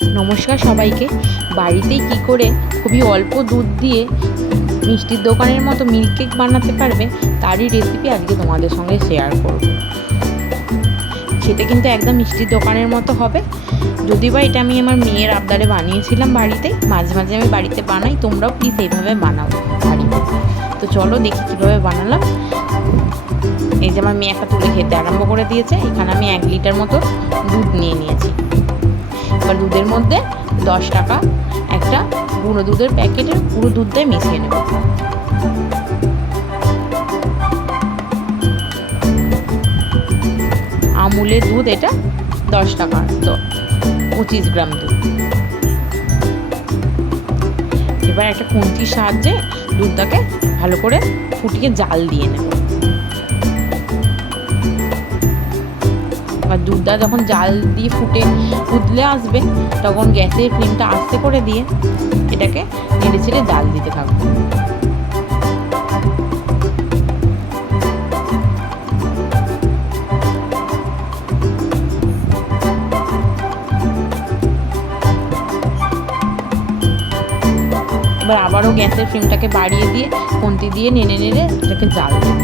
নমস্কার সবাইকে। বাড়িতেই কি করে খুবই অল্প দুধ দিয়ে মিষ্টির দোকানের মতো মিল্ক কেক বানাতে পারবে, তারই রেসিপি আজকে তোমাদের সঙ্গে শেয়ার করব। খেতে কিন্তু একদম মিষ্টির দোকানের মতো হবে। যদি বা এটা আমি আমার মেয়ের আবদারে বানিয়েছিলাম বাড়িতে, মাঝে মাঝে আমি বাড়িতে বানাই, তোমরাও প্লিজ এইভাবে বানাও তো চলো দেখি কীভাবে বানালাম। এই যে আমার মেয়ে একটা তুলে খেতে আরম্ভ করে দিয়েছে, এখানে আমি এক লিটার মতো দুধ নিয়ে নিয়েছি। এবার দুধের মধ্যে দশ টাকা একটা গুঁড়ো দুধের প্যাকেটের পুরো দুধ দিয়ে মিশিয়ে নেব। আমুলের দুধ এটা দশ টাকা, তো পঁচিশ গ্রাম দুধ। এবার একটা কুন্তির সাহায্যে দুধটাকে ভালো করে ফুটিয়ে জাল দিয়ে নেব। যখন জাল দিয়ে ফুটে উতলে আসবে, তখন গ্যাসের ফ্লেমটা আস্তে করে দিয়ে এটাকে নেড়ে ছেড়ে জাল দিতে থাকব এবার আবারও গ্যাসের ফ্লেমটাকে বাড়িয়ে দিয়ে খুন্তি দিয়ে নেড়ে নেড়ে এটাকে জাল দেবো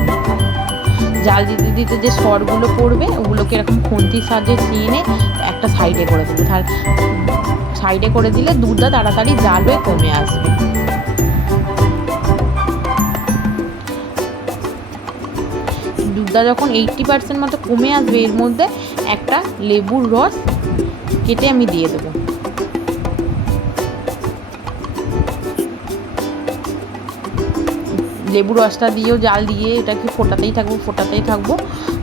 জাল দিতে দিতে যে সরগুলো পড়বে, ওগুলোকে এরকম খুন্তির সাহায্যে চিনে একটা সাইডে করে দেবো। তাহলে সাইডে করে দিলে দুধটা তাড়াতাড়ি জাল হয়ে কমে আসবে। দুধটা যখন এইটটি পার্সেন্ট মতো কমে আসবে, এর মধ্যে একটা লেবুর রস কেটে আমি দিয়ে দেবো। লেবু রসটা দিয়েও জাল দিয়ে এটাকে ফোটাতেই থাকব ফোটাতেই থাকব।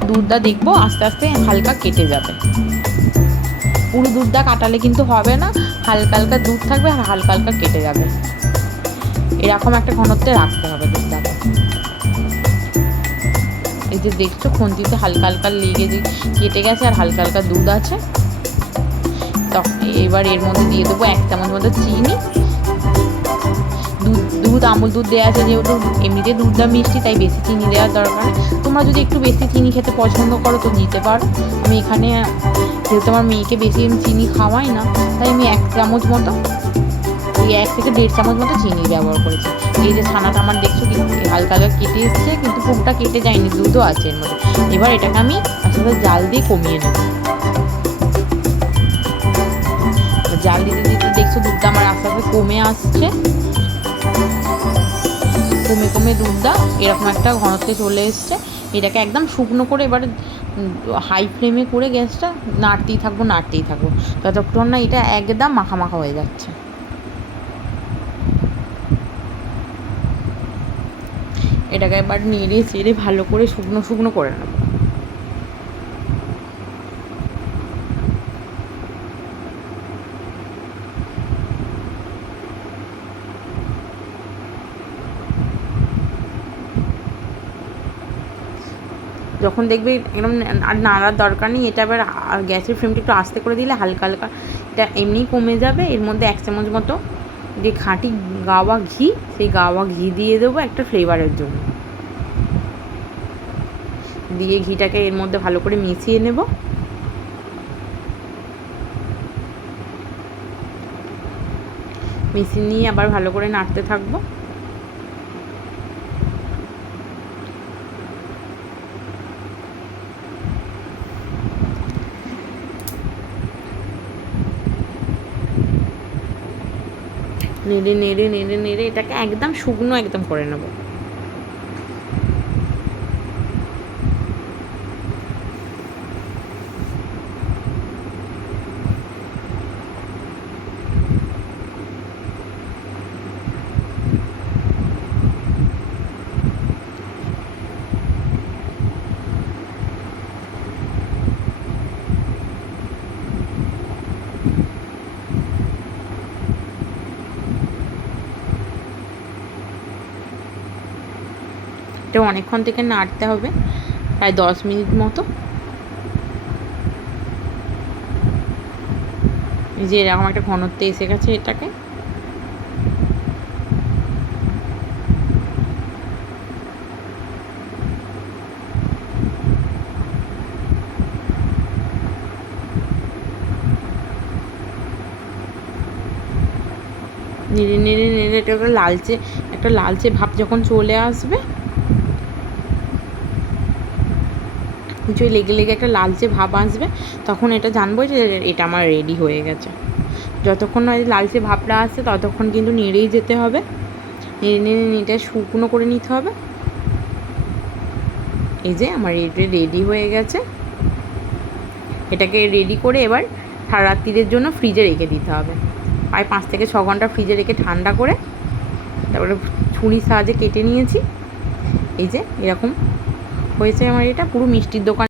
দুধটা দেখব আস্তে আস্তে হালকা কেটে যাবে। পুরো দুধটা কাটালে কিন্তু হবে না, হালকা হালকা দুধ থাকবে আর হালকা হালকা কেটে যাবে। এরকম একটা ঘনত্বে রাখতে হবে দুধটাকে। এই যে দেখছ, খন্তিতে হালকা হালকা লেগে কেটে গেছে আর হালকা হালকা দুধ আছে। তখন এবার এর মধ্যে দিয়ে দেবো এক চামচ মতো চিনি। দুধ দুধ, আমুল দুধ দেওয়া আছে যেহেতু এমনিতে দুধটা মিষ্টি, তাই বেশি চিনি দেওয়ার দরকার। তোমরা যদি একটু বেশি চিনি খেতে পছন্দ করো, তো দিতে পারো। আমি এখানে, যেহেতু আমার মেয়েকে বেশি চিনি খাওয়াই না, তাই আমি এক চামচ মতো ওই এক থেকে দেড় চামচ মতো চিনি ব্যবহার করেছি। এই যে ছানাটা আমার দেখছ কি হালকা হালকা কেটে এসছে, কিন্তু পুরোটা কেটে যায়নি, দুধও আছে এর মধ্যে। এবার এটাকে আমি আসলে জাল দিয়ে কমিয়ে নেব। জাল দিতে দিতে দেখছ দুধটা আমার আস্তে আস্তে কমে আসছে। কমে কমে দুধটা এরকম একটা ঘনত্বে চলে এসছে। এটাকে একদম শুকনো করে এবার হাই ফ্লেমে করে গ্যাসটা নাড়তেই থাকব নাড়তেই থাকব। ততক্ষণ না এটা একদম মাখা মাখা হয়ে যাচ্ছে। এটাকে এবার নেড়ে চেড়ে ভালো করে শুকনো শুকনো করে নেব। যখন দেখবে এরকম আর নাড়ার দরকার নেই, এটা এবার গ্যাসের ফ্লেমটা একটু আস্তে করে দিলে হালকা হালকা এটা এমনিই কমে যাবে। এর মধ্যে এক চামচ মতো যে খাঁটি গাওয়া ঘি, সেই গাওয়া ঘি দিয়ে দেবো একটা ফ্লেভারের জন্য। দিয়ে ঘিটাকে এর মধ্যে ভালো করে মিশিয়ে নেব। মিশিয়ে নিয়ে আবার ভালো করে নাড়তে থাকব। নেড়ে নেড়ে নেড়ে নেড়ে এটাকে একদম শুকনো একদম করে নেব। এটা অনেকক্ষণ থেকে নাড়তে হবে, প্রায় দশ মিনিট মতো। যে এরকম একটা ঘনত্বে এসে গেছে এটাকে। নেড়ে নেড়ে নেড়ে এটা একটা লালচে একটা লালচে ভাব যখন চলে আসবে যে লেগে লেগে একটা লালচে ভাব আসবে, তখন এটা জানব যে এটা আমার রেডি হয়ে গেছে। যতক্ষণ না লালচে ভাবটা আসছে, ততক্ষণ কিন্তু নেড়েই যেতে হবে। নেড়ে নেড়ে নেড়ে শুকনো করে নিতে হবে। এই যে আমার এটা রেডি হয়ে গেছে। এটাকে রেডি করে এবার সারা জন্য ফ্রিজে রেখে দিতে হবে। প্রায় পাঁচ থেকে ছ ঘণ্টা ফ্রিজে রেখে ঠান্ডা করে, তারপরে ছুরির সাহায্যে কেটে নিয়েছি। এই যে এরকম হয়েছে আমার এটা পুরো মিষ্টির দোকান